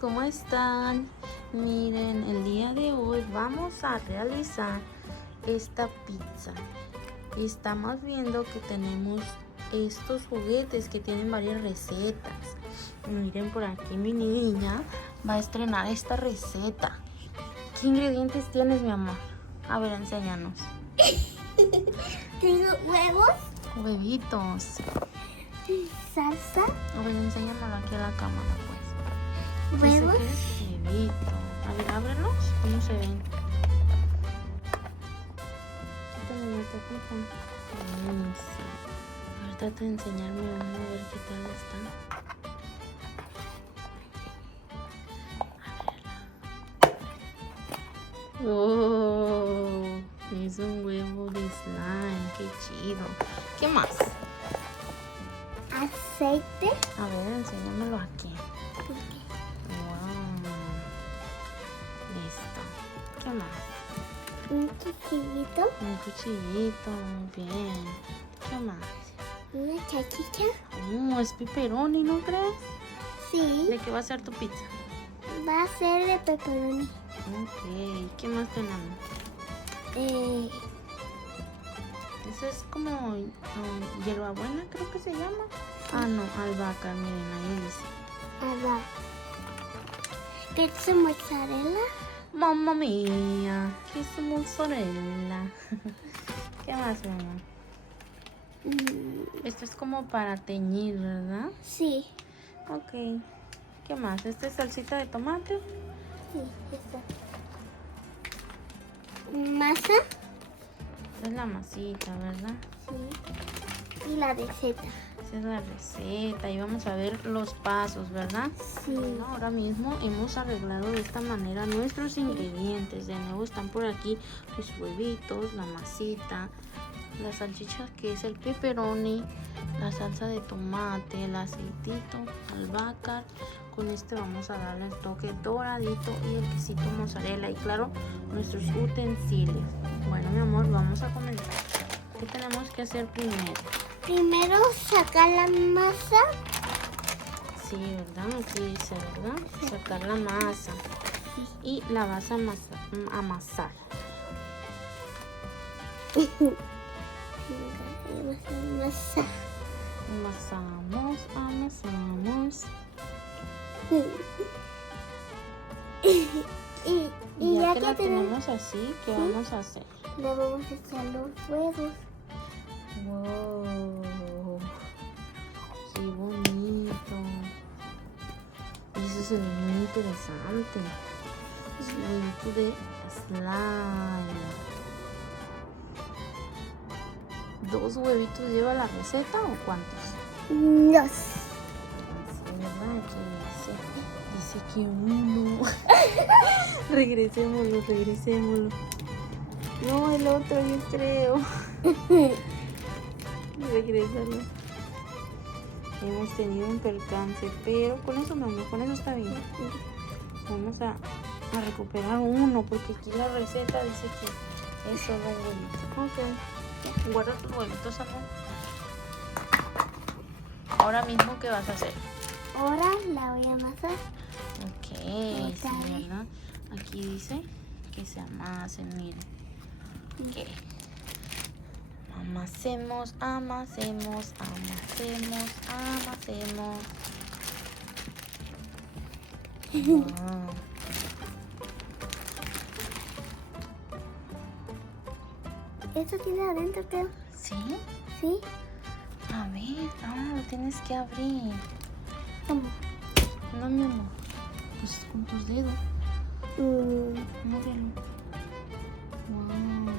¿Cómo están? Miren, el día de hoy vamos a realizar esta pizza. Estamos viendo que tenemos estos juguetes que tienen varias recetas. Miren, por aquí mi niña va a estrenar esta receta. ¿Qué ingredientes tienes, mi amor? A ver, enséñanos. Tengo huevos, Huevitos. salsa, A ver, enséñamelo aquí a la cámara, pues. huevos. Huevito. A ver, ábrelos. ¿Cómo se ven? Sí. Ahorita trata de enseñarme uno a ver qué tal está. A verla. ¡Oh! Es un huevo de slime. ¡Qué chido! ¿Qué más? Aceite. A ver, enséñamelo aquí. Wow. Listo. ¿Qué más? Un cuchillito. Un cuchillito. Muy bien. ¿Qué más? Una salchicha. Es pepperoni, ¿no crees? Sí. ¿De qué va a ser tu pizza? Va a ser de pepperoni. Ok. ¿Qué más tenemos? Eso es como hierbabuena, creo que se llama. Ah, no, albahaca, miren, ahí dice. Ahora. Queso mozzarella. Mamma mía, queso mozzarella. ¿Qué más, mamá? Esto es como para teñir, ¿verdad? Sí. Ok. ¿Qué más? ¿Esta es salsita de tomate? Sí, esta. Masa. Es la masita, ¿verdad? Sí. Y la receta. Esa es la receta y vamos a ver los pasos, ¿verdad? Sí. Bueno, ahora mismo hemos arreglado de esta manera nuestros ingredientes. De nuevo están por aquí los huevitos, la masita, la salchicha que es el pepperoni, la salsa de tomate, el aceitito, albahaca. Con este vamos a darle el toque doradito y el quesito mozzarella y claro, nuestros utensilios. Bueno, mi amor, vamos a comenzar. ¿Qué tenemos que hacer primero? Primero sacar la masa. Sí, ¿verdad? Aquí dice, ¿verdad? Sacar la masa y la vas a amasar. Masa. Amasamos. Y Ya ya que que la tenemos así, ¿qué ¿sí? vamos a hacer? le vamos a echar los huevos. ¡Wow! ¡Qué bonito! Eso se ve muy interesante. Es un huevito de slime. ¿2 huevitos lleva la receta o cuántos? Dos. Sí, ¿verdad? Aquí dice que 1. regresémoslo. No, el otro yo creo. Regrésalo. Hemos tenido un percance, pero con eso no, con eso está bien. Vamos a recuperar uno, porque aquí la receta dice que es solo un huevito. Ok. Guarda tus huevitos, amor. Ahora mismo, ¿qué vas a hacer? Ahora la voy a amasar. Ok, sí, ¿verdad? Aquí dice que se amasen, miren. Ok. Amasemos. Wow. Eso tiene adentro, creo. ¿Sí? ¿Sí? A ver, lo tienes que abrir. ¿Cómo? No, mi amor. Pues con tus dedos. Ábrelo. Wow.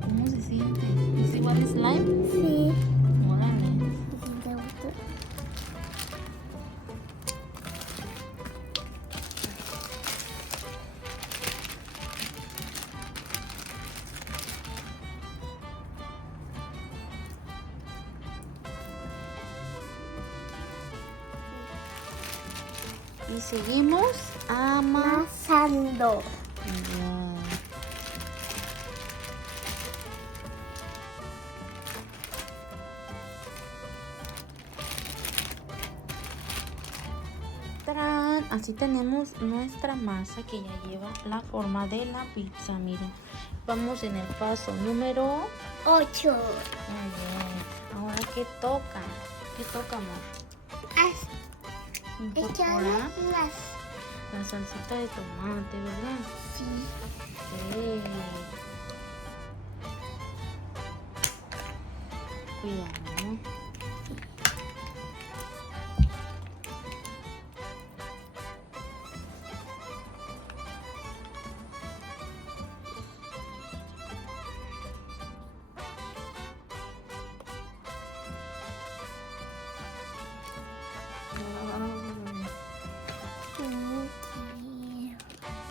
¿Cómo se siente? ¿Es igual de slime? Sí. Órale. Sí, te gustó. seguimos Amasando. Bien. ¡Tarán! Así tenemos nuestra masa que ya lleva la forma de la pizza. Miren, vamos en el paso número 8. Muy bien. Ahora, ¿qué toca? ¿Qué toca, amor? Echarle Incorporar las... la salsita de tomate, ¿verdad? Sí. Ok. Cuidado.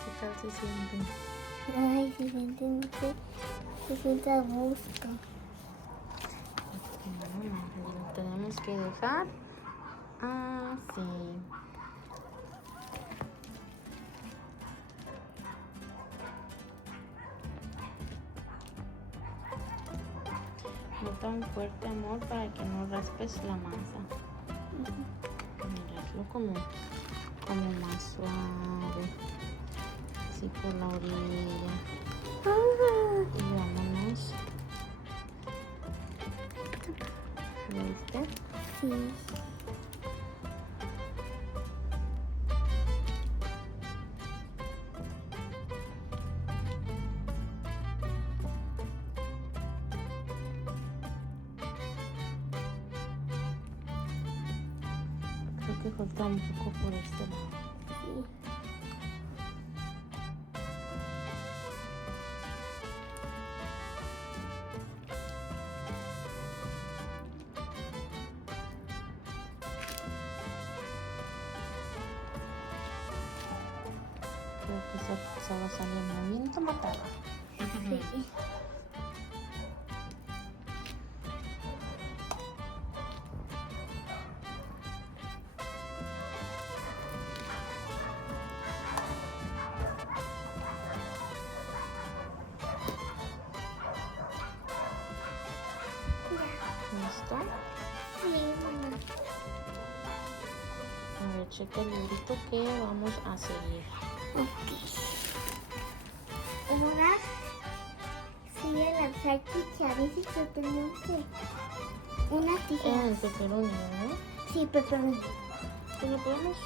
¿Qué tal se siente? Ay, se siente, no sé, se siente a gusto. Lo tenemos que dejar así. No tan fuerte, amor, para que no raspes la masa. Mira, hazlo como más suave. Así por la orilla. Y vámonos. ¿Viste? Sí. Creo que falta un poco por este lado. Sí. Creo que esa pizza va a salir muy bien tomatada. Sí. ¿Listo? Sí, mamá. A ver, checa el librito que vamos a seguir. Ok. Ahora sigue la salchicha. Dice que tenemos que... Una tijera. El pepperoni, ¿verdad? Sí, pepperoni. Pues lo podemos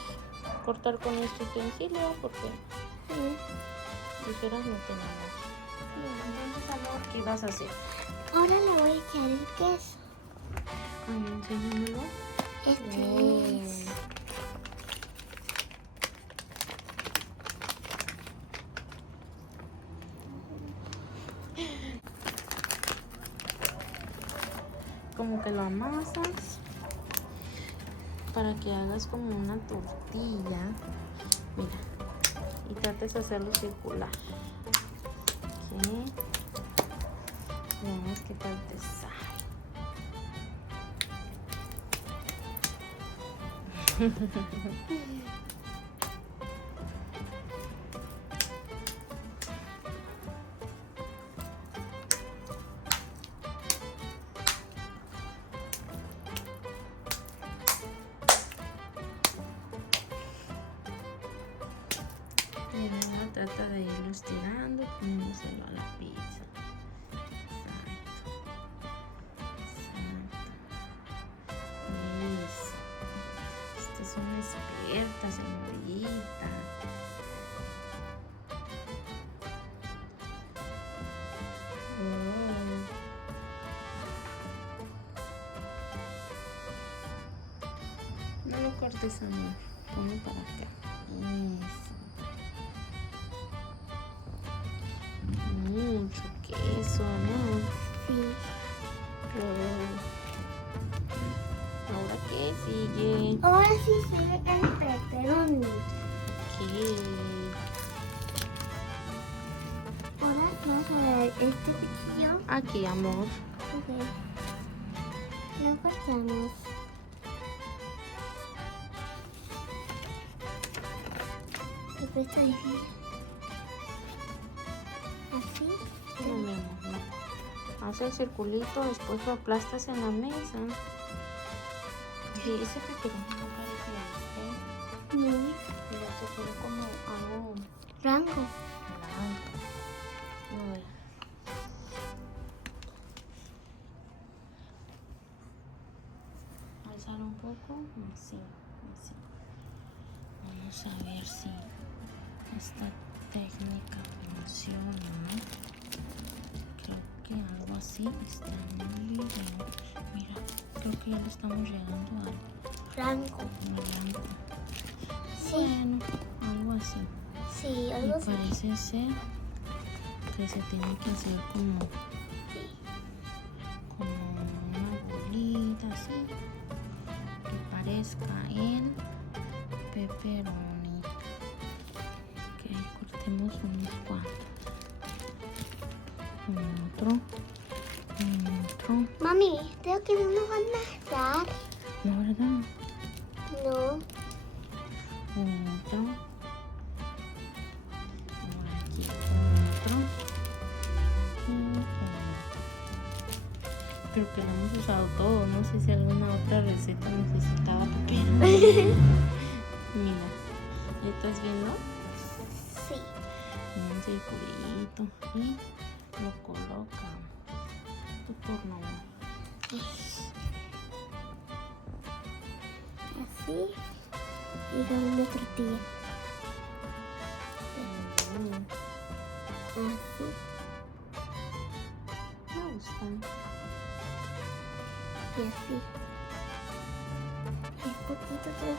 cortar con este utensilio porque tijeras no tenemos. Entonces, amor, ¿qué vas a hacer? Ahora le voy a echar el queso. Ay, enséñamelo. Este es... Como que lo amasas para que hagas como una tortilla. Mira, y trates de hacerlo circular. Ok. Veamos qué tal te sale. Y ahora trata de irlo estirando, poniéndoselo a la pizza. Exacto. Esta es una experta, señorita. No lo cortes, amor. Ponlo para acá. Eso. Mucho queso, ¿no? Sí. ¿Ahora qué sigue? Ahora sí sigue el pepperoni. ¿Qué? Ahora vamos a ver este cuchillo. Aquí, amor. Ok. Lo cortamos. pero está difícil. Así. No, mi amor, no. Haz el circulito, después lo aplastas en la mesa. Sí, ese pepperoni no parece este. No. Pero se pone como algo Rango. blanco. A ver. Alzar un poco. Así, así. Vamos a ver si esta técnica funciona. Creo que algo así está muy bien. Mira, creo que ya le estamos llegando al Rango. blanco. Sí. Bueno, algo así. Sí, Y algo así. parece ser que se tiene que hacer como una bolita así que parezca el pepperoni. Ok, cortemos unos cuantos. Otro. Mami, creo que no nos van a dar. No, ¿verdad? No. Otro. Por aquí otro. Y otro. Creo que lo hemos usado todo. No sé si alguna otra receta necesitaba papel. Mira, ¿ya estás viendo? Sí. Un circulito y lo coloca. Tu turno. Así. Y con una tortilla. Así. Me gusta. Y así. Es poquito, pero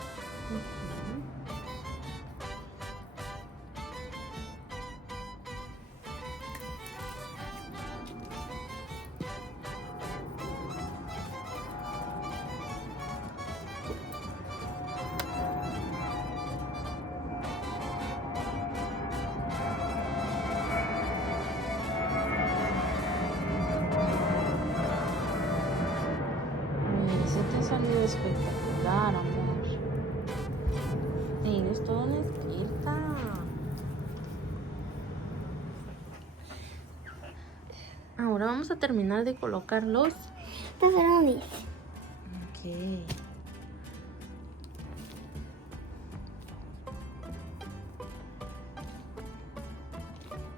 Eso te ha salido espectacular, amor. Eres toda una experta. Ahora vamos a terminar de colocar los. pepperonis. Ok.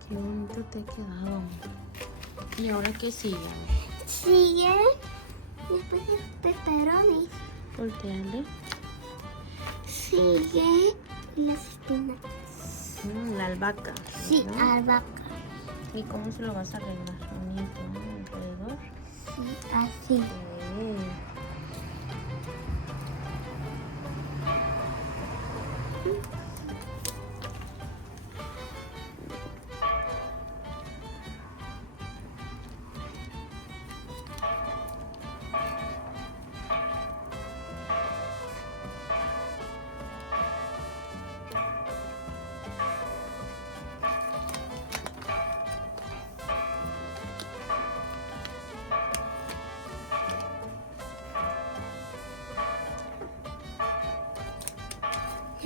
Qué bonito te ha quedado, amor. ¿Y ahora qué sigue? Sigue después de los pepperonis. Voltearle. Sigue las espinacas. La albahaca. Sí, ¿verdad? albahaca. ¿Y cómo se lo vas a arreglar? Bonito, ¿no? Alrededor. Sí, así. Ok.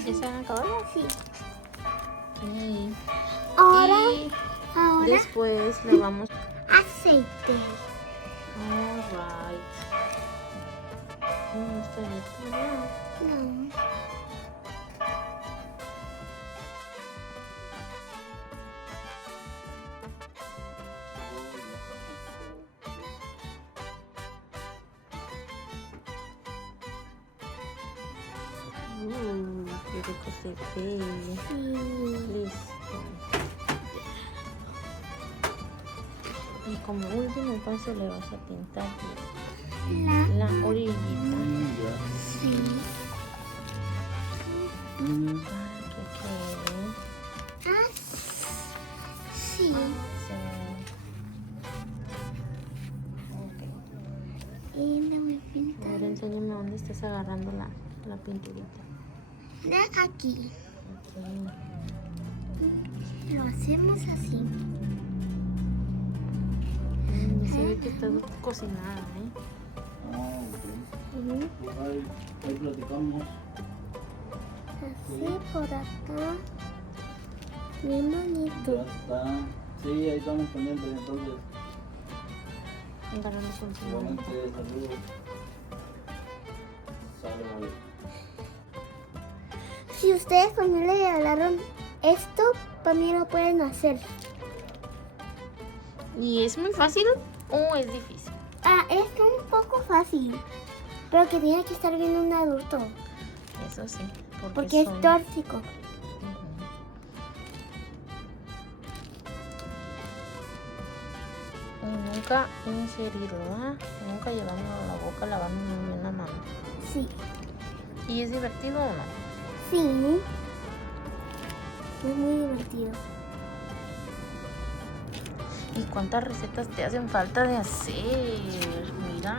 ¿Ya se han acabado? Sí. Ok. Ahora, Y ahora después le vamos. aceite. Alright. No está listo ya. No. Qué rico se ve. Sí. Listo. Y como último paso le vas a pintar la orillita Sí. para que quede Así. así. Ok. Y le voy a pintar. Ahora enséñame dónde estás agarrando la pinturita. De aquí. Ok. Lo hacemos así. Ya se ve que está cocinada, ¿eh? Ah, ok. Pues ahí platicamos. Así por acá. Bien Ya bonito. está. Sí, ahí estamos pendientes entonces. Agarramos un segundo. Igualmente, saludos. Saludos. Si ustedes también le regalaron esto, también lo pueden hacer. ¿Y es muy fácil o es difícil? Ah, es un poco fácil, pero que tiene que estar bien un adulto, Eso sí. porque es son- tóxico. Ujú. Y nunca ingerirlo, ¿ah? Nunca llevarlo a la boca, lavando muy bien la mano. Sí, ¿Y es divertido o no? sí. Es muy divertido. ¿Y cuántas recetas te hacen falta de hacer? Mira.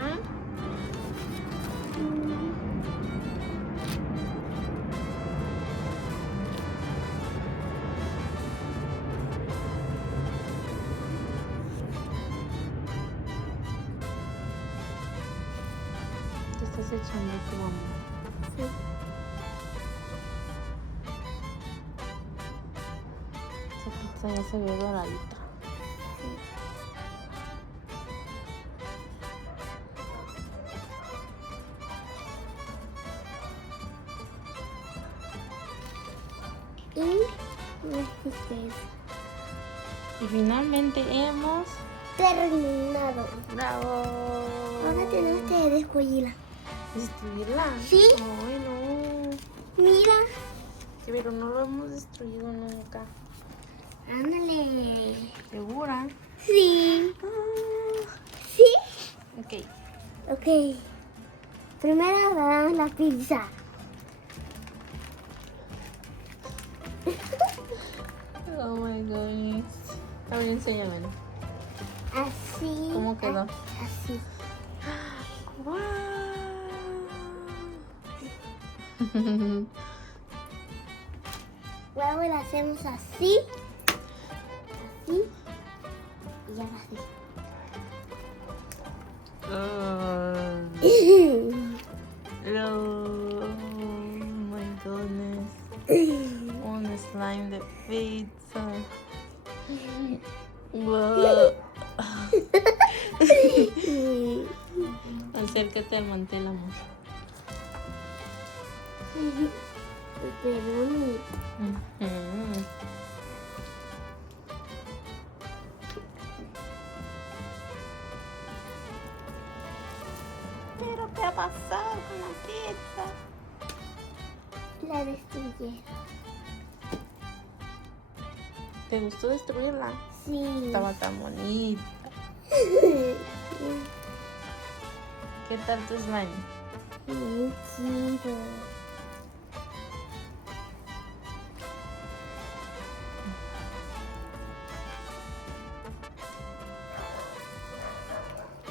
Te estás echando tu amor. Sí. Esa pizza ya se ve doradita. Y ustedes. Y finalmente hemos... Terminado. ¡Bravo! Ahora tenemos que destruirla. ¿Destruirla? Sí. Ay, no. Mira. Sí, pero no lo hemos destruido nunca. Ándale. ¿Segura? Sí. Ah, Sí. ok. Ok. Primero agarramos la pizza. Oh my goodness. A ver, enséñamelo. Así. ¿Cómo quedó? Así. ¡Wow! Luego la hacemos así. Así. Y ahora así. Oh my goodness. Un slime de pizza. Wow. Acércate al mantel, amor. Pepperoni. Ujú. Pero ¿qué ha pasado con la pizza? La destruyeron. ¿Te gustó destruirla? Sí. Estaba tan bonita. ¿Qué tal tu slime? Bien chido.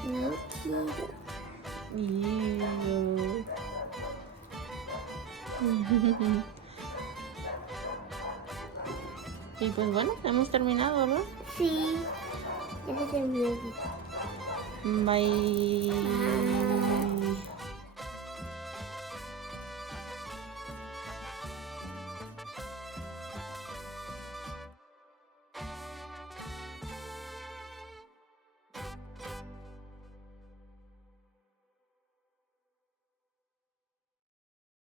No quiero. Ew. Y pues bueno, hemos terminado, ¿no? Sí. Ya se terminó. Bye.